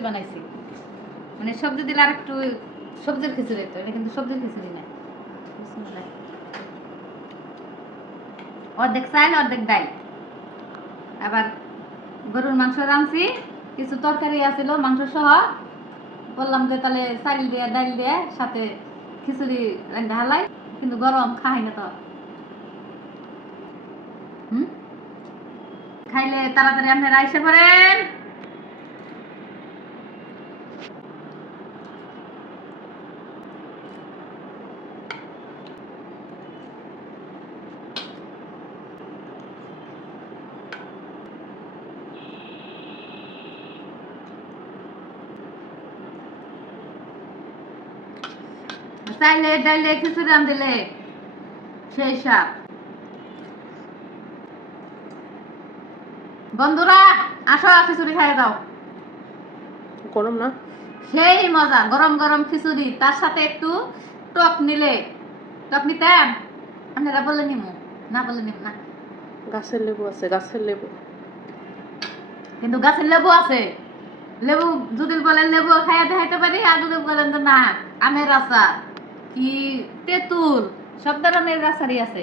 খিচুড়ি বানাইছি, মানে সবজি দিলে আর একটু সবজির খিচুড়ি, তো এটা কিন্তু সবজির খিচুড়ি না। অর্ধেক চাল অর্ধেক ডাল। আবার গরুর মাংস রাঁধছি, কিছু তরকারি আছিল মাংস সহ, বললাম যে তাহলে চাল দিয়ে ডাল দিয়ে সাথে খিচুড়ি রান্ধা হালাই, কিন্তু গরম খাই না তো। খাইলে তাড়াতাড়ি আপনারা আইসে পড়েন। চাইলে ডাইলে খিচুড়ি রাঁধিলে সেই স্বাদ। বন্ধুরা আসো, খিচুড়ি খাইয়ে দাও। গরম না? সেই মজা, গরম গরম খিচুড়ি, তার সাথে একটু টক নিলে। টক নিতেন? আপনারা বলে নিমু না, বলে নিব না। গাছের লেবু আছে, গাছের লেবু। কিন্তু গাছের লেবু আছে, লেবু যদি বলেন লেবু খাইয়া দেখাইতে পারি, আর যদি বলেন যে না আমের আচার কি তেঁতুল, সব ধরনের আচারই আছে।